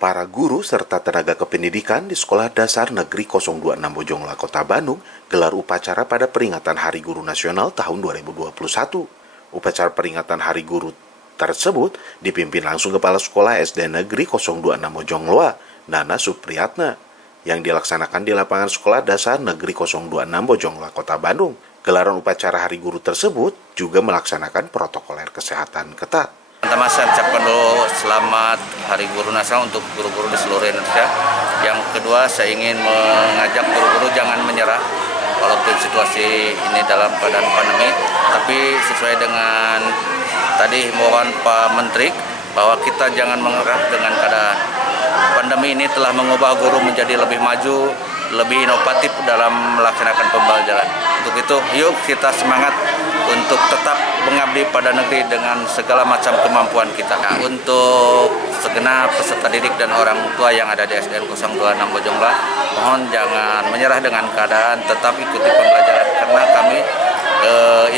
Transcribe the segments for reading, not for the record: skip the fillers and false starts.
Para guru serta tenaga kependidikan di Sekolah Dasar Negeri 026 Bojongloa, Kota Bandung gelar upacara pada peringatan Hari Guru Nasional tahun 2021. Upacara peringatan Hari Guru tersebut dipimpin langsung Kepala Sekolah SD Negeri 026 Bojongloa, Nana Supriyatna, yang dilaksanakan di lapangan Sekolah Dasar Negeri 026 Bojongloa, Kota Bandung. Gelaran upacara Hari Guru tersebut juga melaksanakan protokoler kesehatan ketat. Pertama saya ucapkan dulu selamat Hari Guru Nasional untuk guru-guru di seluruh Indonesia. Yang kedua saya ingin mengajak guru-guru jangan menyerah walaupun situasi ini dalam keadaan pandemi. Tapi sesuai dengan tadi himbauan Pak Menteri bahwa kita jangan menyerah dengan keadaan pandemi ini telah mengubah guru menjadi lebih maju, lebih inovatif dalam melaksanakan pembelajaran. Untuk itu, yuk kita semangat untuk tetap mengabdi pada negeri dengan segala macam kemampuan kita. Nah, untuk segenap peserta didik dan orang tua yang ada di SDN 026 Bojongloa, mohon jangan menyerah dengan keadaan, tetap ikuti pembelajaran. Karena kami,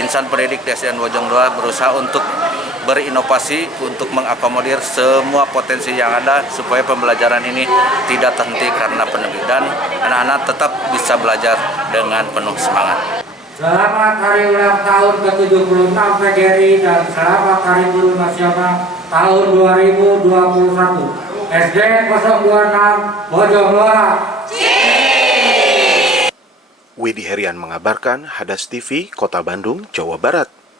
insan pendidik di SDN Bojongloa berusaha untuk berinovasi untuk mengakomodir semua potensi yang ada supaya pembelajaran ini tidak terhenti karena pandemi dan anak-anak tetap bisa belajar dengan penuh semangat. Selamat Hari Ulang Tahun ke-76 PGRI dan selamat Hari Guru Nasional tahun 2021. SD 026 Bojongloa. Widi Herian mengabarkan, Hadas TV, Kota Bandung, Jawa Barat.